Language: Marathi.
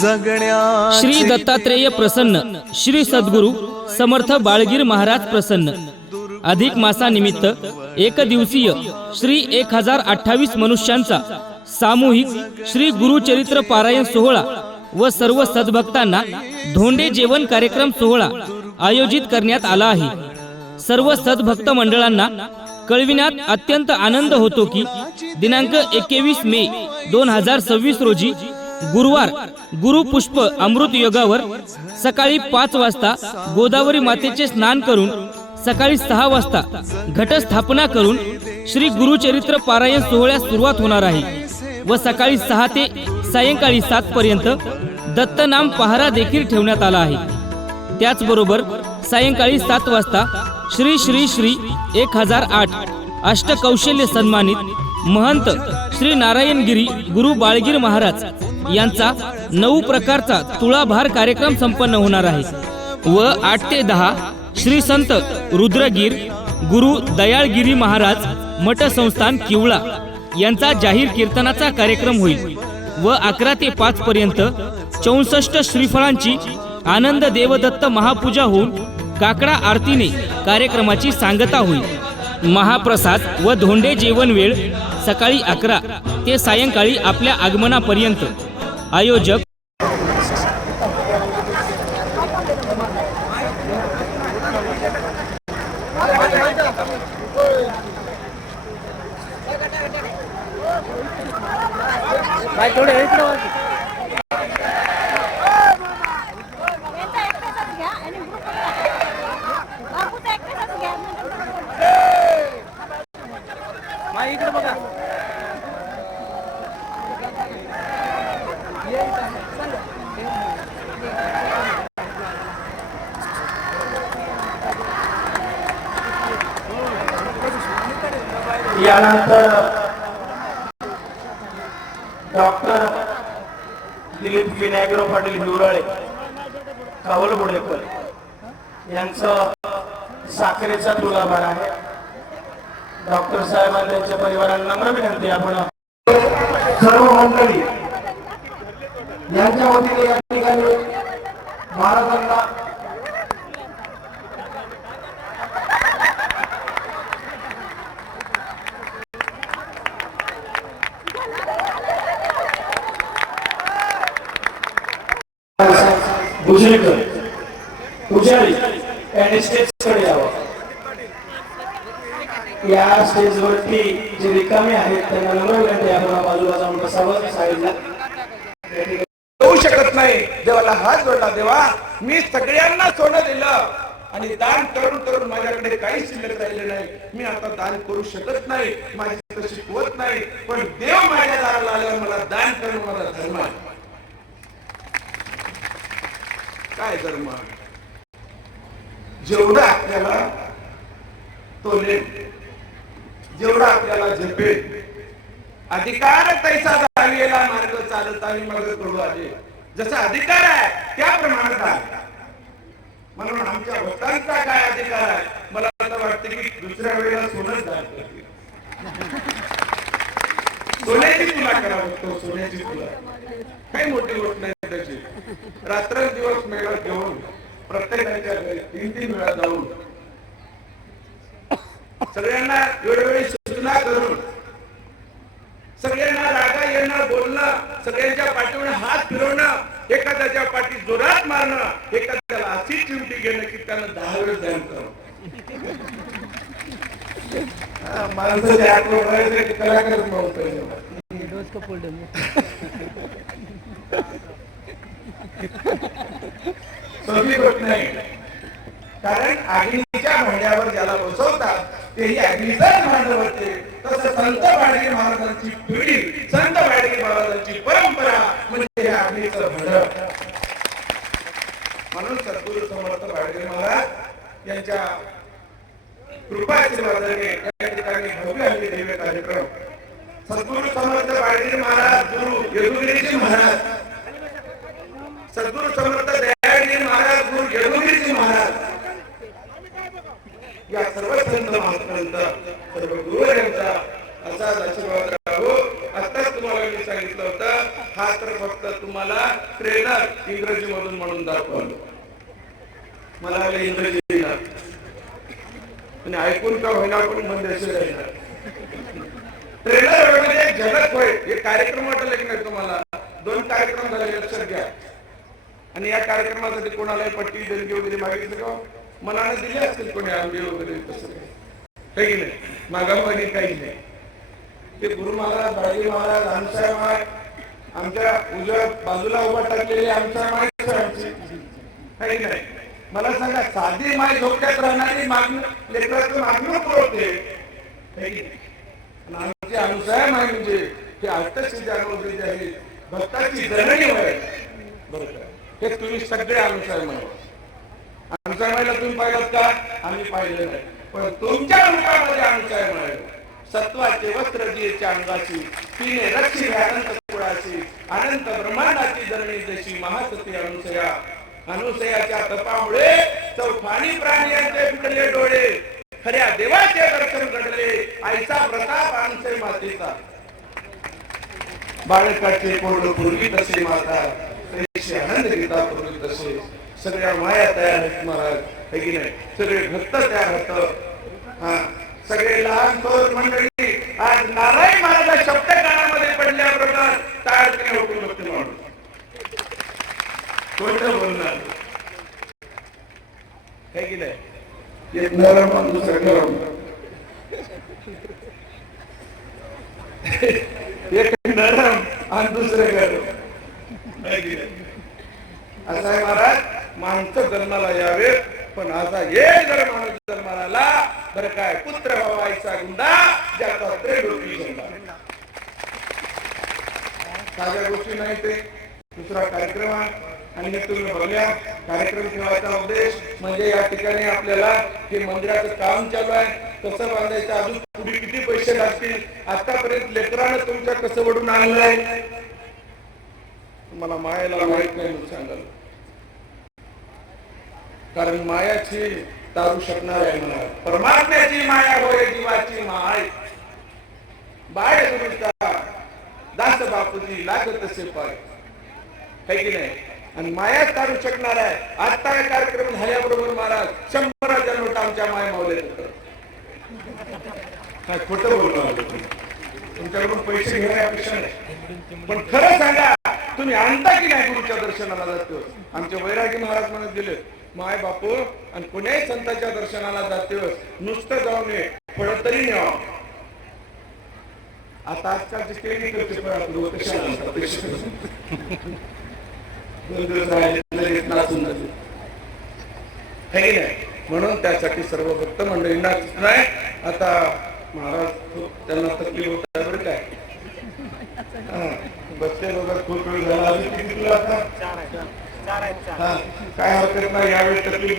जगण्या श्री दत्तात्रेय प्रसन्न, श्री सद्गुरु समर्थ बाळगीर महाराज प्रसन्न। अधिक मासानिमित्त एक दिवसीय श्री 1028 मनुष्यांचा सामूहिक श्री गुरुचरित्र पारायण सोहळा व सर्व सद्भक्तांना धोंडे जेवण कार्यक्रम सोहळा आयोजित करण्यात आला आहे। सर्व सद्भक्त मंडळांना कळविण्यात अत्यंत आनंद होतो की दिनांक 21 मे 2026 रोजी गुरुवार गुरुपुष्प अमृत योगावर सकाळी 5 वाजता गोदावरी मातेचे स्नान करून सकाळी 6 वाजता घटस्थापना करून श्री गुरुचरित्र पारायण सोहळ्यास सुरुवात होणार आहे व सकाळी 6 ते सायंकाळी 7 पर्यंत दत्तनाम पहारा देखील ठेवण्यात आला आहे। त्याचबरोबर सायंकाळी 7 वाजता श्री श्री श्री 1008 अष्टकौशल्य सन्मानित महंत श्री नारायणगिरी गुरु बाळगीर महाराज यांचा 9 प्रकारचा तुळाभार कार्यक्रम संपन्न होणार आहे व 8 ते 10 श्री संत रुद्रगीर गुरु दयाळगिरी महाराज मठ संस्थान किवळा यांचा जाहीर कीर्तनाचा कार्यक्रम होईल व 11 ते 5 पर्यंत 64 श्रीफळांची आनंद देवदत्त महापूजा होऊन काकडा आरतीने कार्यक्रमाची सांगता होईल। महाप्रसाद व धोंडे जेवण वेळ सकाळी 11 ते सायंकाळी आपल्या आगमनापर्यंत। आयोजक यानंतर डॉक्टर दिलीप विनायकराव पाटील हिवराळे कावलबोडेकर यांचं साखरेचा तुलाभार आहे। डॉक्टर साहेबांना त्यांच्या परिवारांना नम्र विनंती आपण सर्व मंडळी यांच्या वतीने या ठिकाणी महाराजांना पुजारी आणि स्टेजकडे यावं। या स्टेजवरती जे रिकामे आहेत त्यांना नम्र विनंती आपण बाजूला जाऊन बसावं। साईडला होऊ शकत नाही। देवाला हात जोडला, देवा मी सगळ्यांना सोनं दिलं आणि दान करून करून माझ्याकडे काही शिल्लक राहिले नाही। मी आता दान करू शकत नाही, माझी तशी होत नाही, पण देव माझ्या दाराला आल्यावर मला दान करणं माझा धर्म आहे। काय धर्म? जेवढा आपल्याला तोले, जेवढा आपल्याला झेपेल, अधिकार तैसा झालेला मार्ग चालत आणि मार्ग करू आले। जसा अधिकार आहे त्याप्रमाणे आहे। म्हणून आमच्या भक्तांचा काय अधिकार आहे? मला असं वाटतं की दुसऱ्या वेळेला सोनच दान करतील। सोन्याची तुला करावं, सोन्याची तुला काही मोठी गोष्ट नाही त्याची। रात्रंदिवस मेळावा घेऊन प्रत्येकाच्या घरी 3-3 वेळा जाऊन सगळ्यांना वेळोवेळी सूचना करून सगळ्यांना रागा येणं, बोलणं, सगळ्यांच्या पाठीवर हात फिरवणं, एखाद्याच्या पाठी जोरात मारणं, एखाद्याला अशी चिमटी घेणं की त्याला 10 वेळेस ध्यान करावं। माणसाचे आत्महत्या कलाकारच नव्हतं। सोपी गोष्ट नाही, कारण अग्नीच्या भांड्यावर ज्याला बसवतात तेही अग्नीचाच भांड होते। तसं संत बाळगीर महाराजांची पिढी, संत बाळगीर महाराजांची परंपरा म्हणजे हे अग्नीचं भांड। म्हणून सद्गुरु समर्थ बाळगीर महाराज यांच्या कृपाशीर्वादाने या ठिकाणी भव्य आणि दिव्य कार्यक्रम सद्गुरु समर्थ बाळगीर महाराज गुरु यदुगिरीजी महाराज, सद्गुरु समर्थ दयाळगिरी महाराज गुरु यदुगिरीजी महाराज या सर्व संत महात्म्यांचा, सर्व गुरुवर्यांचा असाच आशीर्वाद राहो। आताच तुम्हाला मी सांगितलं होतं, हा तर फक्त तुम्हाला ट्रेलर इंग्रजी मधून म्हणून दाखवलं. मला काही इंग्रजी येणार आणि ऐकून का होईना पण बंदेश्वर येणार. ट्रेलर म्हणजे एक झलक होय. हे कार्यक्रम वाटले की नाही तुम्हाला? 2 कार्यक्रम झाले, लक्षात घ्या. आणि या कार्यक्रमासाठी कोणालाही पट्टी देणगी वगैरे मागितलं का? मनाने दिले असतील कोणी आंबे वगैरे, तसं काही नाही, मागामागी काही नाही. ते गुरु महाराज, बाळगी महाराज, आमचा महाराज, आमच्या उजव्या बाजूला उभा टाकलेले आमच्या माहिती काही नाही. मला सांगा, साधी माय झोपड्यात राहणारी मागणं लेकराचं मागणं पुरवते. आमची अनुसाय माय म्हणजे हे अष्टसिद्धी अनुभूती आहे, भक्ताची जननी होय. बरोबर, हे तुम्ही सगळे अनुसाय माय. अनुसाय मायला तुम्ही पाहिलात का? आम्ही पाहिलं नाही, पण तुमच्या रूपामध्ये अनुसाय माय. सत्वाचे वस्त्र जियेच्या अंगाची, तिने रक्षी अनंत कुळाची, अनंत ब्रह्मांडाची जननी जशी महासती अनुसया. अनुसयाच्या तपामुळे चौफानी प्राण्यांचे फुटले डोळे, खऱ्या देवाचे दर्शन घडले, आईचा प्रताप अनुसय मातेचा. बाळकाचे कोरड पूर्वी तसे माता, तैशी आनंद गीता पूर्वी तसे. सगळ्या माया तयार आहेत महाराज, है की नाही? सगळे भक्त तयार होत. हा, सगळे लहान थोर मंडळी आज नारायण महाराज शब्द कानामध्ये पडल्याबरोबर टाळतीने उठून बघते माणूस. खोटं बोलणार है की नाही? एक नरम आणि दुसरं गरम. एक नरम आणि दुसरं गरम, है की नाही? असं आहे महाराज, माणसं जन्माला यावे, पण असा एक जर माणूस जन्माला आला बरं काय, पुत्र व्हावायचा गुंडा, ज्याचा त्रिलोकी झेंडा. साध्या गोष्टी नाही, ते दुसरा कार्यक्रम आहे. आणि हे तुम्ही बघल्या, कार्यक्रम ठेवायचा उद्देश म्हणजे या ठिकाणी आपल्याला हे मंदिराचं काम चालू आहे, कसं बांधायचं, अजून पुढे किती पैसे लागतील, आतापर्यंत लेकरानं तुमच्या कसं वडून आणलंय, मला मायाला माहित नाही म्हणून सांगाल. कारण मायाची तारू शकणार आहे मला. परमात्म्याची माया होय जीवाची माय. बाळ गुरुचा दास बापूजी लागत असे पाय, है की नाही? आणि माया तारू शकणार आहे. आता कार्यक्रम झाल्याबरोबर महाराज 100 नोट आमच्या माय मावले. काय खोटं बोलणार? तुमच्याकडून पैसे घेण्या अपेक्षा नाही, पण खरं सांगा, तुम्ही आणता की नाही गुरुच्या दर्शनाला जातो? आमचे वैरागी महाराज म्हणत गेले, माय बापू आणि कुण्याही संतांच्या दर्शनाला जाते नुसतं जाऊ नये, फळ तरी न्यावा. आता आजकालचे केली करते म्हणून त्यासाठी सर्व भक्त मंडळींना नाही. आता महाराज त्यांना तकलीफ होत आहे बरं काय. बसते बघा, खूप वेळ झाला. काय हरकत नाही, यावेळी तकलीफ